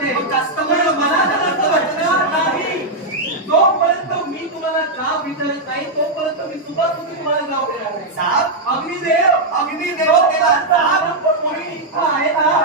मला नाही. जोपर्यंत मी तुम्हाला जाब विचारत नाही तोपर्यंत मी सुद्धा तुम्ही तुम्हाला जाब देणार नाही. साप? अग्निदेव अग्निदेव केला साप हा आहे ना?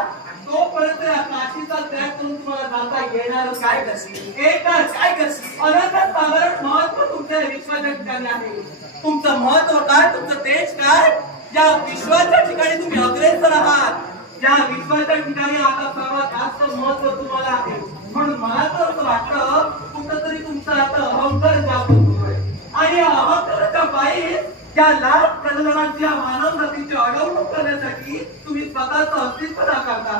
तोपर्यंत या काशीचा त्याग करून तुम्हाला जाता येणार काय करशील? एकच काय करशील? अनंत साधारण महत्त्व तुमच्या विश्वाच्या ठिकाणी आहे. तुमचं महत्त्व काय? तुमचं तेज काय? या विश्वाच्या ठिकाणी तुम्ही अग्रेसर आहात. या विश्वाच्या ठिकाणी आता सर्वात जास्त महत्त्व तुम्हाला आहे. म्हणून मला तर असं वाटतं कुठंतरी तुमचा आता अहंकार जास्त होतोय. आणि अहंकाराच्या पायी या लाख कल्याणाच्या मानव जातीची अडवणूक करण्यासाठी तुम्ही स्वतःचं अस्तित्व नाकारता.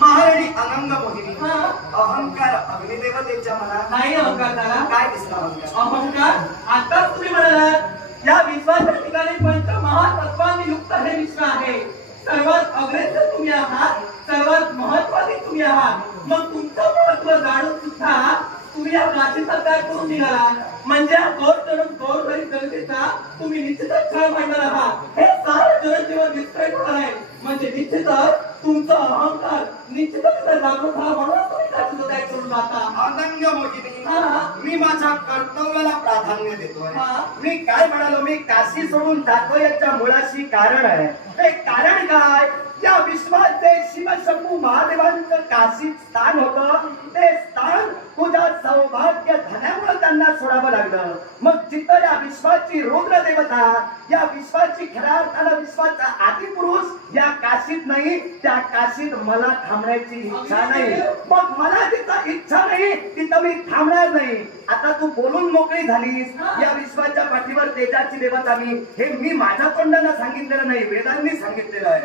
महाराणी अनंग मोहिनी हा. अहंकार अग्निदेवतेच्या मनात नाही अहंकार त्याला काय दिसला अहंकार? अहंकार? आताच तुम्ही म्हणालात या विश्वाच्या ठिकाणी पंच महातत्वांनी युक्त हे विश्व आहे. सर्वात अग्रेसर तुम्ही आहात सर्वात महत्त्वाचे तुम्ही आहात. मग तुमचं महत्त्व जाणून सुद्धा तुम्ही या काशीचा त्याग करून निघाला म्हणजे गौर गोड चढून गोड घरी जनतेचा तुम्ही निश्चितच छळ मांडणार आहात. हे सारं जनजीवन विस्कळीत होणार आहे म्हणजे निश्चितच तुमचा अहंकार निश्चितच इथं जागृत व्हा म्हणून तुम्ही काशीचा त्याग करून जाता अनंग मोहिनी हा. मी माझ्या कर्तव्याला प्राधान्य देतोय. हा. मी काय म्हणालो मी काशी सोडून जातो याच्या मुळाशी कारण आहे. ते कारण काय? त्या विश्वात विश्वाचे शिवशंभू महादेवांचं काशीत स्थान होत ते स्थान तुझ्या सौभाग्य धनामुळे त्यांना सोडावं लागलं. मग जिथं या विश्वाची रुद्र देवता या विश्वाची खऱ्या अर्थानं विश्वाचा आदिपुरुष या काशीत नाही त्या काशीत मला थांबण्याची इच्छा नाही. मग मला तिथं इच्छा नाही तिथं मी थांबणार नाही. आता तू बोलून मोकळी झालीस. या विश्वाच्या पाठीवर तेजाची देवता मी. हे मी माझ्या तोंडानं सांगितलेलं नाही वेदांनी सांगितलेलं आहे.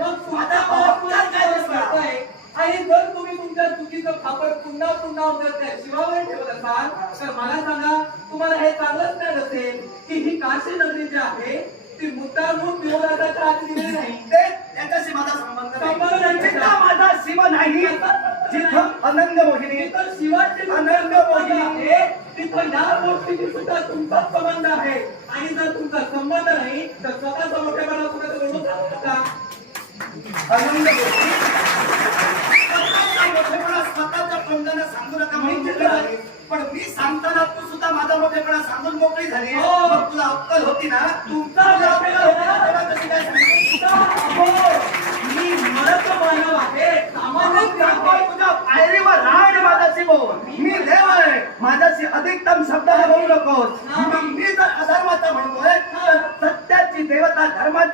आणि जर तुम्ही तुमच्या चुकीचं खापर पुन्हा पुन्हा त्या शिवावर ठेवत असाल तर मला सांगा तुम्हाला हे चांगलंच नाही नसेल की ही काशी नगरी जी आहे ती मुद्दामून विरोधाच्या दिलेली नाही त्याच्याशी माझा संबंध नाही जिथं माझा शिव नाही जिथं अनंग मोहिनी तर शिवाची अनंत मोहिनी. आहे तिथं या गोष्टीची सुद्धा तुमचा संबंध आहे आणि जर तुमचा संबंध नाही तर स्वतःचा मोठेपणा मोठेपणा स्वतःच्या सांगू नका म्हणून. पण मी सांगताना तू सुद्धा माझा मोठेपणा सांगून मोकळी झाली. हो. मग तुला अक्कल होती ना? तुमचा तुला मोठेपणा अक्कल होता. तेव्हा कशी काय सांगितली? मी मरत मानव आहे तुझ्या पायरीवर राहणे माझ्याशी बोल मी देव आहे माझ्याशी अधिकतम शब्दाने बोलू नकोस. मी जर अधर्माचा म्हणतोय.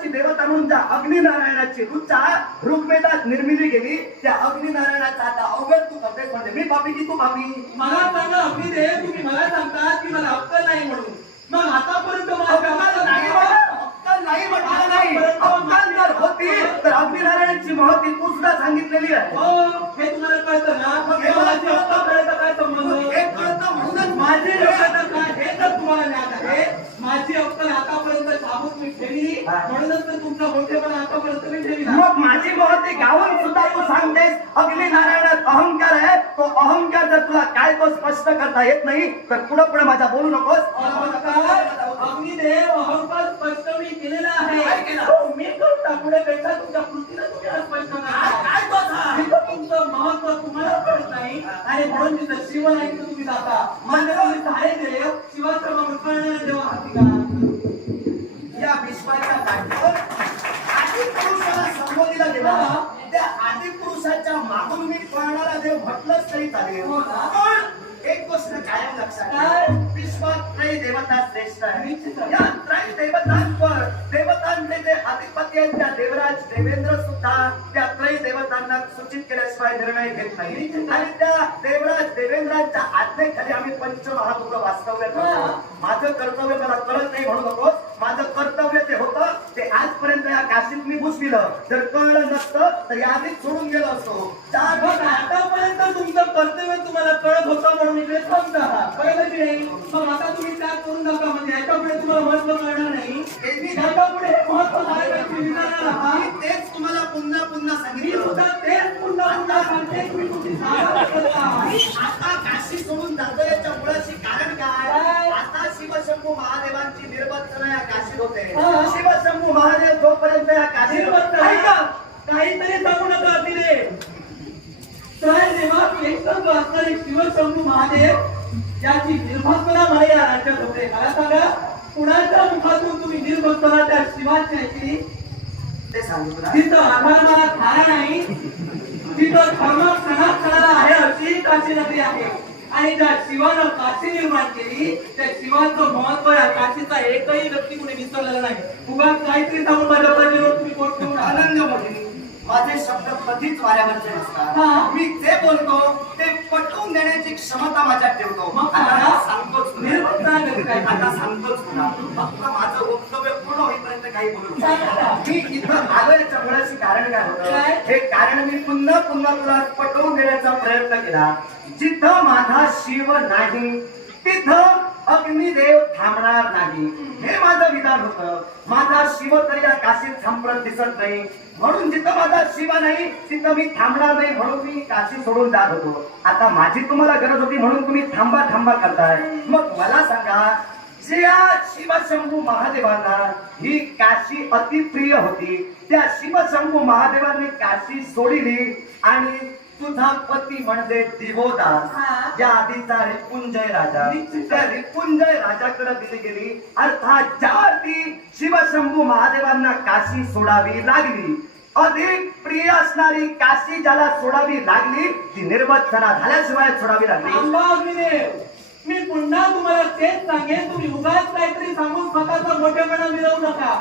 धर्माची देवता म्हणून ज्या अग्निनारायणाची रुचा ऋग्वेदात निर्मिली गेली त्या अग्निनारायणाचा आता अवघड तू करतेस म्हणजे मी पापी की तू पापी? मला सांगा अग्निदेव तुम्ही मला सांगता की मला अक्कल नाही म्हणून मग आतापर्यंत मला अक्कल नाही म्हण- अक्कल नाही म्हटलं नाही अक्कल जर होती तर अग्निनारायणाची महती तू सुद्धा सांगितलेली आहे हो हे तुम्हाला कळतं ना मग हे मला जे अक्कलपर्यंत काय संबंध हे कळतं म्हणूनच माझी योग्यता काय हे तर तुम्हाला ज्ञात आहे माझी अक्कल आतापर्यंत शाबूत मी ठेवली म्हणूनच तर तुमचा मोठेपणा आतापर्यंत मी मग माझी महती गाऊन सुद्धा तू सांगतेस. अग्नी नारायणात अहंकार आहे. तो अहंकार जर तुला काय तो स्पष्ट करता येत नाही तर पुढे पुढे माझा बोलू नकोस अहंकार अग्निदेव अहंकार स्पष्ट मी केलेला काय आहे केलं? तो मी करता पुढे पेक्षा तुमच्या कृतीनं तुम्ही आज स्पष्ट करा काय तो हा? तिथं तुमचं महत्त्व तुम्हाला कळत नाही आणि म्हणून तिथं शिव नाही तिथं तुम्ही जाता म्हणजे तुम्ही सारे देव शिवाचं मग विस्मरणाने देव आहात का या विश्वाच्या पाठीवर आदिपुरुषाला संबोधीला गेला त्या आदिपुरुषाच्या मागून मी पळणारा देव म्हटलंच तरी चालेल हो ना? पण एक लक्षात? ठेव. विश्वात त्रय देवता श्रेष्ठ आहे. या त्रय देवतांवर देवतांचे जे अधिपती आहेत त्या देवराज देवेंद्र सुद्धा त्या त्रय देवतांना सूचित केल्याशिवाय निर्णय घेत नाही आणि त्या देवराज देवेंद्रांच्या आज्ञेखाली आम्ही पंचमहाभूत वास्तव्य करतो माझं कर्तव्य मला कळत नाही म्हणू नकोस माझं कर्तव्य ते होतं ते आजपर्यंत या काशीत मी घुसविलं जर कळलं नसतं तर या आधीच सोडून गेलो असतो. चार मग आतापर्यंत तुमचं कर्तव्य तुम्हाला कळत होतं म्हणून इकडे थांबता. आहात. की नाही? मग आता तुम्ही त्याग करून नका म्हणजे याच्यापुढे तुम्हाला महत्त्व कळणार नाही. हे हे महत्त्व झालं तुम्ही विचारणार मी आहात तेच तुम्हाला पुन्हा पुन्हा मी सांगितलं सुद्धा तेच पुन्हा पुन्हा सांगते. तुम्ही तुमची. आता काशी सोडून जातो याच्या मुळाशी कारण काय? आता शिवशंभू महादेवांची निर्बंधना या काशी काशीत. होते हा. शिवशंभू महादेव जोपर्यंत या काशीत ऐका ऐका काहीतरी सांगू नका तिने तर जेव्हा केशव असणारे शिवशंभू महादेव याची निर्भक्तता मला या राज्यात होते मला सांगा कुणाच्या मुखातून तुम्ही निर्भक्तता त्या शिवाची ऐकली तिथं नाही धर्म आहे अशी काशी नगरी आहे. आणि ज्या शिवानं काशी निर्माण केली त्या शिवाचं महत्त्व या काशीचा एकही व्यक्ती कुणी विसरलेला नाही. काहीतरी सांगून माझ्या प्रजेवर तुम्ही ठेवून. आनंद माझे शब्द कधीच वाऱ्यावरचे. नसतात. मी जे बोलतो ते पटवून देण्याची क्षमता माझ्यात ठेवतो. आता सांगतोच तुला फक्त माझं वक्तव्य पूर्ण होईपर्यंत काही बोलू नको. सांगा. मी इथं आलो याच्या मुळाशी कारण काय होतं काय? हे कारण मी पुन्हा पुन्हा तुला पटवून देण्याचा प्रयत्न केला जिथं माझा शिव नाही तिथं अग्निदेव थांबणार नाही हे माझं विधान होतं माझा शिव तर या काशीत थांबत दिसत नाही म्हणून जिथं माझा शिवा नाही तिथं मी थांबणार नाही म्हणून मी काशी सोडून जात होतो. आता माझी तुम्हाला गरज होती म्हणून तुम्ही थांबा थांबा करताय. मग मला सांगा ज्या शिवशंभू महादेवांना ही काशी अतिप्रिय होती त्या शिवशंभू महादेवांनी काशी सोडली आणि तुझा पती म्हणजे दिवोदास. या आधीचा रिपुंजय राजा. त्या रिपुंजय राजाकडे दिली गेली. अर्थात ज्यावरती शिवशंभू महादेवांना काशी सोडावी लागली अधिक प्रिय असणारी काशी ज्याला सोडावी लागली ती निर्वचना झाल्याशिवाय सोडावी लागली. पुन्हा तुम्हाला तेच सांगेन तुम्ही उगाच काहीतरी सांगून स्वतःचा मोठेपणा मिळवू नका.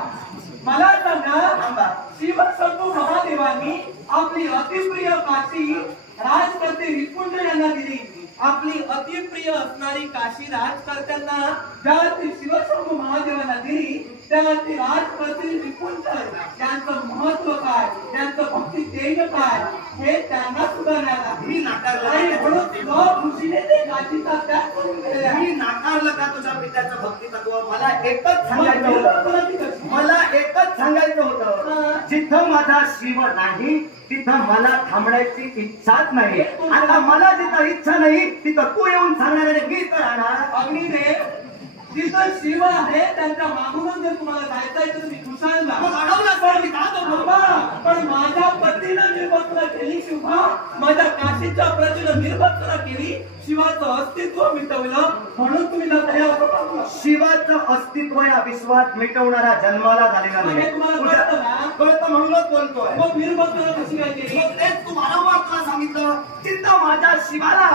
मला सांगा. शिवशंभू महादेवांनी आपली अतिप्रिय काशी राजकर्ते रिपुंज यांना दिली. आपली अतिप्रिय असणारी काशी राजकर्त्यांना ज्या ती शिवशंभू महादेवांना दिली त्या ती राजकर्ते रिपुंज त्यांचं महत्त्व काय? त्यांचं भक्ती ध्येय काय? हे त्यांना नाही आलं. म्हणून स्वखुशीने ते काशीचा त्याग करून गेलेले आहे. मी नाकारलं पित्याचं भक्ती तत्व मला एकच सांगायचं होतं? मला एकच सांगायचं होतं. जिथं माझा शिव नाही तिथं मला थांबण्याची इच्छाच नाही आता मला जिथं इच्छा नाही तिथं तू येऊन सांगणार मी तर राहणार अग्निदेव जिथं शिव आहे त्यांच्या मागूनच जर तुम्हाला जायचं आहे तर तुम्ही मी? थांबा. पण माझ्या पतीनं निर्भक्तता केली शिवा माझ्या काशीच्या प्रजेनं निर्भक्तता केली शिवाचं अस्तित्व मिटवलं म्हणून तुम्ही पाहू. शिवाचं अस्तित्व या विश्वात मिटवणारा जन्माला झालेला नाही हे तुम्हाला ना? म्हणूनच बोलतोय मग निर्भक्तता कशी काय केली मग तेच तू वारंवार तुला सांगितलं तिथं माझ्या शिवाला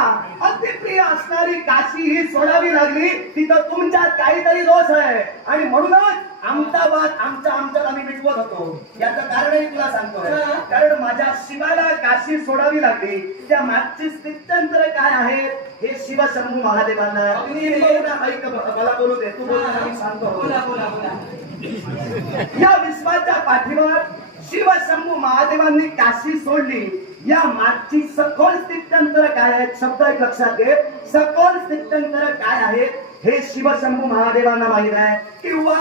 अतिप्रिय असणारी काशी ही सोडावी लागली तिथं तुमच्यात काहीतरी दोष आहे. आणि म्हणूनच आमचा वाद आमच्या आमच्यात आम्ही मिटवत होतो. याचं कारणही तुला सांगतोय. हा. कारण माझ्या शिवाला काशी सोडावी लागली. त्या मागची स्थित्यंतर काय आहे हे शिवशंभू महादेवांना. ऐक मला बोलू दे. तू मी सांगतो. या विश्वाच्या पाठीवर शिवशंभू महादेवांनी काशी सोडली. या मागची सखोल स्थित्यंतर काय आहेत? शब्द लक्षात घे. सखोल स्थित्यंतर काय आहेत? हे शिवशंभू महादेवांना माहीत आहे. किंवा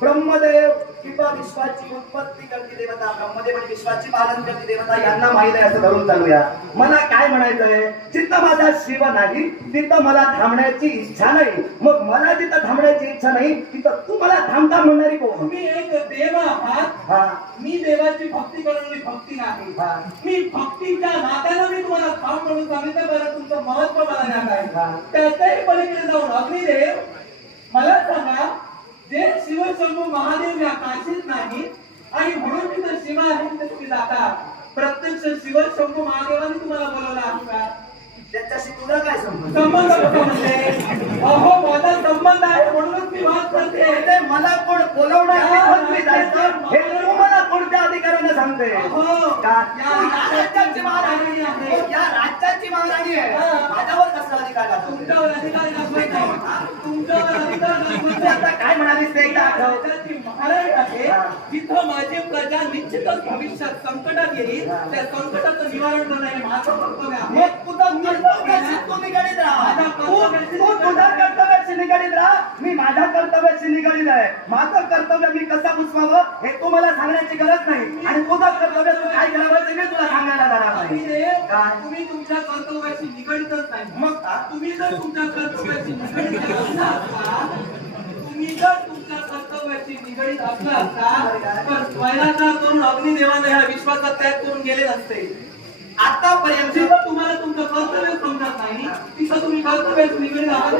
ब्रह्मदेव किंवा विश्वाची उत्पत्ती करती देवता ब्रह्मदेव आणि विश्वाची पालन करती देवता यांना माहीत आहे असं धरून चालूया. मला काय म्हणायचंय जिथं माझा शिव नाही तिथं मला थांबण्याची इच्छा नाही. मग मला जिथं थांबण्याची इच्छा नाही तिथं तू मला थांबता म्हणणारी कोण? तुम्ही एक देव आहात. हा. मी देवाची भक्ती करून मी भक्ती नाही. मी भक्तीच्या नात्यानं मी तुम्हाला थांब म्हणून सांगितलं बरं तुमचं महत्त्व मला ज्ञात हा. आहे त्याच्याही पलीकडे जाऊन अग्निदेव मला सांगा जे शिवशंभू महादेव या काशीत नाही आणि म्हणून तिथं शिव आहे तिथे तुम्ही जाता प्रत्यक्ष शिवशंभू महादेवाने तुम्हाला बोलवलं आहे का? त्याच्याशी तुझा काय संबंध? संबंध म्हणजे? अहो माझा संबंध आहे म्हणूनच मी वाद करते. ते मला कोण बोलवणार? हे अधिकाराने सांगते का? या राज्याची महाराणी आहे. या राज्याची महाराणी आहे. हा. माझ्यावर कसला अधिकार गाजवते? तुमच्यावर अधिकार दाखवायचा. तुमच्यावर अधिकार तू दाखवायचा. आता काय म्हणालीस ते एकदा आठव. राज्याची महाराणी आहे. हा. जिथं माझी प्रजा निश्चितच भविष्यात संकटात येईल हा. त्या संकटाचं निवारण करणं हे माझं कर्तव्य आहे मग तुझं कर्तव्याशी तू निगडीत राहा माझ्या तू कर्तव्याशी तू तुझ्या कर्तव्याशी निगडीत राहा मी माझ्या कर्तव्याशी निगडीत आहे. माझं कर्तव्य मी कसं पुसवावं हे तू मला सांगण्याची गरज नाही. आणि तुझं कर्तव्य तू काय करावं ते मी तुला सांगायला जाणार नाही? तुम्ही तुमच्या कर्तव्याशी निगडीतच नाही. मग? तुम्ही जर तुमच्या कर्तव्याशी निगडीत तुम्ही जर तुमच्या कर्तव्याची निगडीत असला असता तर करून अग्निदेवाने ह्या विश्वाचा त्याग करून गेले नसते. आतापर्यंत तुम्हाला तुमचं कर्तव्य समजत नाही तिथं तुम्ही कर्तव्याची निगडीत आहात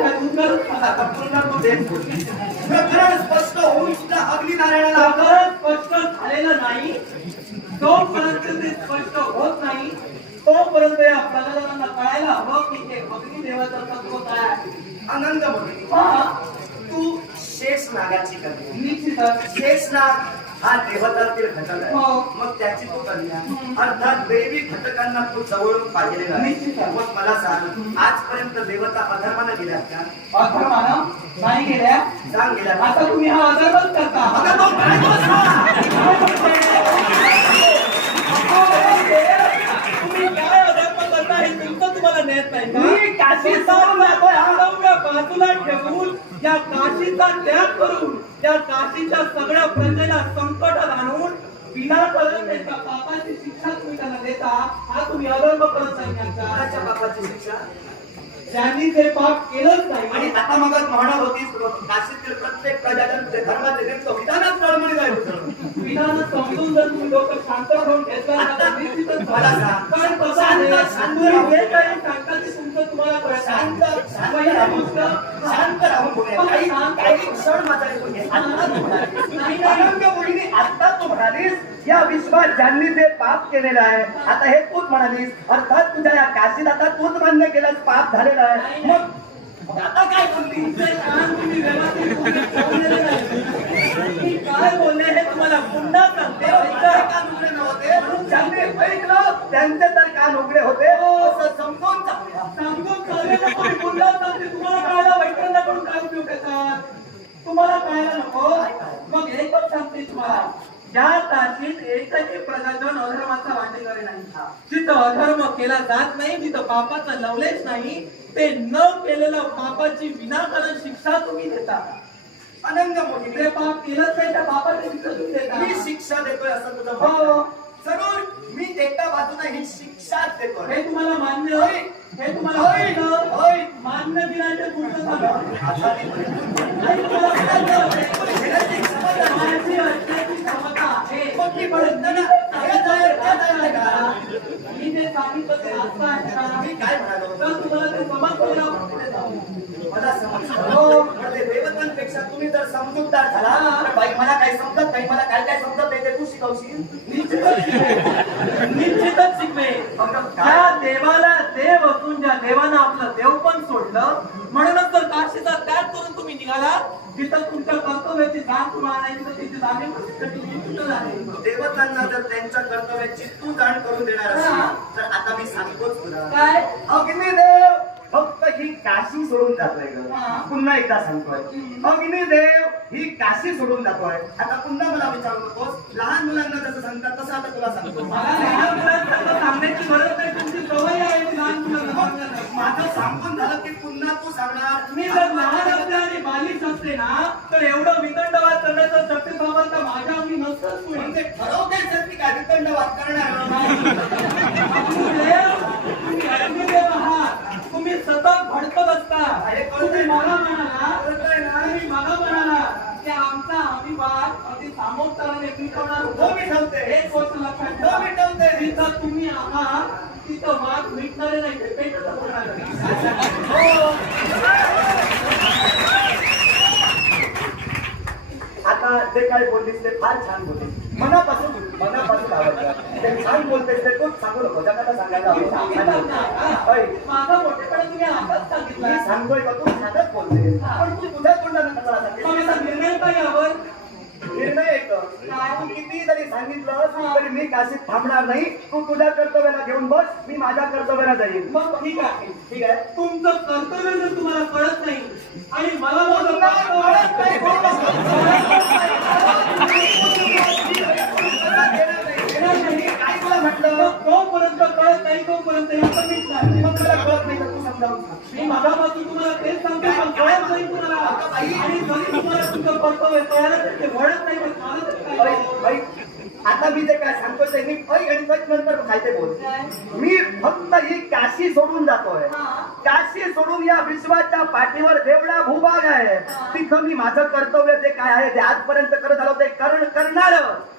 तू. प्रकरण स्पष्ट होऊन सुद्धा अग्निनारायणाला प्रकरण स्पष्ट झालेलं नाही. जोपर्यंत ते स्पष्ट होत नाही तोपर्यंत या प्रगल्भांना कळायला हवं की हे अग्निदेवाचं तत्व काय आनंद पहा, तू शेष नागाची कन्या निश्चितच शेष नाग हा देवतातील घटक आहे हो. मग त्याची तू कन्या. अर्थात दैवी घटकांना तू जवळून पाहिलेला. मग मला सांग आजपर्यंत देवता अधर्माला गेल्या का अधर्मानं नाही गेल्या सांग गेल्या? आता तुम्ही हा अधर्मच करता तो काय बोलला? तुम्ही काय अधर्म करता हे नेत नाही का? मी काशी सोडून जातोय. कर्तव्य बाजूला ठेवून या काशीचा त्याग करून या काशीच्या सगळ्या प्रजेला संकटात आणून विनाकारण त्यांच्या पापाची शिक्षा तुम्ही त्यांना देता हा तुम्ही अधर्म करत नाही कोणाच्या त्यांचा. बापाची शिक्षा ज्यांनी ते पाप केलंच आणि नाही आता मग म्हणत होतीस काशीतील प्रत्येक प्रजाजन धर्माचे विधानच तळमळी जाईल विधान समजून जर तुम्ही लोक शांत राहून घेतला तर निश्चितच मला सांग. कारण कसं आहे, शांत- शांत तुम्ही राहून. जे काही सांगता ते तुमचं तुम्हाला. शांत शांत म्हणालीस. नाही, नाही. अनंत मुलीने आता तू म्हणालीस या विश्वात ज्यांनी ते पाप केलेलं आहे आता हे तूच म्हणालीस अर्थात तुझ्या या काशीत आता तूच मान्य केलंस पाप झालेलं आहे मग आता काय बोलली? काय बोलले हे तुम्हाला पुन्हा सांगते. कान उघडे नव्हते ज्यांनी ऐकलं त्यांचे तर कान उघडे होते? समजून सांगून चालले पुन्हा सांगते तुम्हाला कळायला वैतरण्याकडून काय उपयोग त्याचा तुम्हाला कळायला नको मग एकच सांगते तुम्हाला. या काशीत एकही प्रजाजन अधर्माचा वाटेकरी नाही जिथं अधर्म केला जात नाही जिथं पापाचा लवलेच नाही ते न केलेल्या पापाची विनाकारण शिक्षा तुम्ही देता मोहिते ते पाप केलंच नाही त्या पापाची शिक्षा तुम्ही मी देता शिक्षा देतोय असं तुझं हो. जरूर मी एका बाजूने ही शिक्षाच देतोय हे तुम्हाला मान्य होय. हे तुम्हाला होय. वाटतं? होय. मान्य? घेण्याची क्षमता नाही. माझी असण्याची क्षमता आहे. पडत ना, का? मी सांगितलं ते असं आहे का? मी काय म्हणालो तर तुम्हाला ते ना मला म्हणजे देवतांपेक्षा तुम्ही जर समजूतदार झाला बाई मला काही समजत नाही मला काय काय समजत नाही ते तू शिकवशील निश्चितच निश्चितच शिकवे फक्त त्या देवाला देव असून ज्या देवानं आपलं देव पण सोडलं म्हणूनच तर काशीचा त्याग करून तुम्ही निघाला जिथं तुमच्या कर्तव्याची जाण तुम्हाला नाही तिथं तिची जाणीव देवतांना जर त्यांच्या कर्तव्याची तू जाण करून देणार असेल तर आता मी सांगतोच तुला काय अग्निदेव फक्त ही काशी सोडून जातोय ग. हा. पुन्हा एकदा सांगतोय. अग्निदेव ही काशी सोडून जातोय. आता पुन्हा मला विचारू नकोस. लहान मुलांना जसं सांगतात तसं आता तुला सांगतो. मला लहान मुलांना सांगण्याची गरज नाही. तुमची सवय आहे लहान मुलांना. माझं सांगून झालं की पुन्हा तू सांगणार. मी जर लहान असते आणि बालिश असते ना तर एवढं वितंडवाद करण्याचं शक्ती सामर्थ्य माझ्या अंगी नसतंच. म्हणजे ठरवते की काय वितंडवाद करणार अग्निदेव, तुम्ही अग्निदेव आहात तुम्ही सतत भडकत असता अरे, कळतंय तुम्ही ना? मला म्हणाला कळतंय ना? तुम्ही मला म्हणाला की आमचा अभिवाद अगदी एक गोष्ट लक्षात ठेवा. जिथं तुम्ही आहात तिथं वाद मिटणारे नाही ते पेटत असणार आता जे काय बोललीस ते फार छान बोललीस मनापासून मनापासून आवडलं ते छान बोलतेस ते खूप सांगू नको जगाला सांगायला सांगितलं ना, हवं? होय. माझा मोठेपणा तुम्ही आताच मी सांगितलं सांगतोय का तू छानच बोलतेस पण तू तुझ्या तोंडाने कसा सांगतेस? याचा निर्णय काय यावर निर्णय येतो. तू किती जरी सांगितलं तरी मी काशीत थांबणार नाही. तू तुझ्या कर्तव्याला घेऊन बस. मी माझ्या कर्तव्याला जाईन. मग ठीक आहे. ठीक आहे. तुमचं कर्तव्य जर तुम्हाला कळत नाही आणि मला कळत नाही, हो. काय म्हटलं मग जोपर्यंत कळत नाही तोपर्यंत. मग तुला कळत नाही तर तू समजावून सांग. मी मगापासून तुम्हाला तेच सांगतो पण कळत नाही तुम्हाला आणि जरी तुम्हाला तुमचं ते वळत नाही पण आता मी जे काय सांगतो ते ऐक आणि ऐक नंतर काय ते बोल? मी फक्त ही काशी सोडून जातोय हा. काशी सोडून या विश्वाच्या पाठीवर जेवढा भूभाग आहे तिथं मी माझं कर्तव्य जे काय आहे ते आजपर्यंत करत आलो ते करण करणार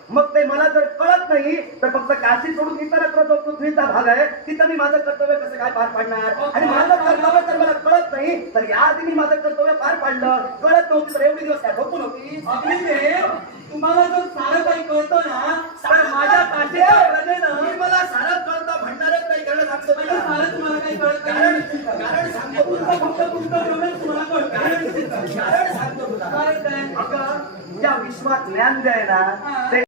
मग ते मला जर कळत नाही तर फक्त काशी सोडून इतरत्र जो पृथ्वीचा भाग आहे तिथं मी माझं कर्तव्य कसं काय पार पाडणार? आणि माझं कर्तव्य जर मला कळत नाही तर याआधी मी माझं कर्तव्य पार पाडलं. कळत नव्हती तर एवढी दिवस काय झोपून होती? अग्निदेव तुम्हाला जर सारं काही कळतं ना तर माझ्या मी मला सारं कळतं म्हणणारच नाही कारण सांगतो म्हणजे सारं तुम्हाला काही कळत कारण कारण सांगतो फक्त तुमचं तुम्हाला कळतं. कारण सांगतो तुला. कारण काय? ज्या विश्वात ज्ञान ना ते